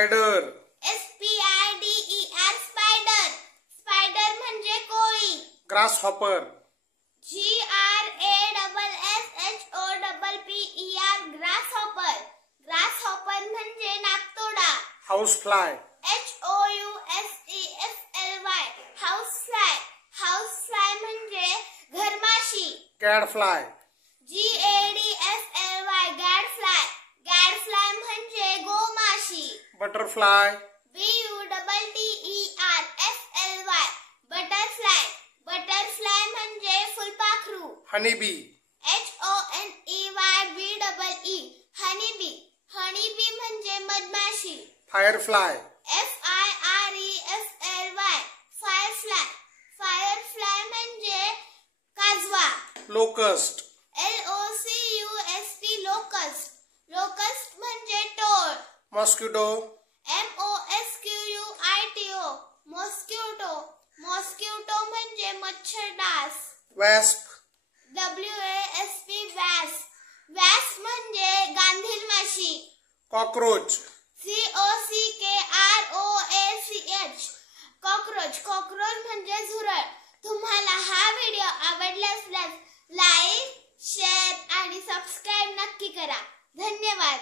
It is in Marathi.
स्पायडर. SPIDER spider. स्पायडर म्हणजे कोळी. ग्रासहॉपर. GRASSHOPPER grasshopper. ग्रासहॉपर म्हणजे नाकतोडा. हाऊसफ्लाय. HOUSEFLY हाऊसफ्लाय. हाऊसफ्लाय म्हणजे घरमाशी. गॅडफ्लाय. GADFLY गॅडफ्लाय. गॅडफ्लाय म्हणजे गोमाशी. बटरफ्लाय. BUTTERFLY butterfly. बटरफ्लाय म्हणजे फुलपाखरू. हनीबी. HONEYBEE honeybee. हनीबी म्हणजे मधमाशी. फायरफ्लाय. FIREFLY फायरफ्लाय. फायरफ्लाय म्हणजे काजवा. लोकस्ट. LOCUST locust. लोकस्ट म्हणजे टोळ. मॉस्किटो. MOSQUITO mosquito. मॉस्किटो म्हणजे मच्छरडास. वॅस्प. WASP वॅस्प. वॅस्प म्हणजे गांधील माशी. कॉकरोच. COCKROACH cockroach. कॉकरोच म्हणजे झुरळ. तुम्हाला हा व्हिडिओ आवडला असल्यास लाईक, शेअर आणि सबस्क्राईब नक्की करा. धन्यवाद.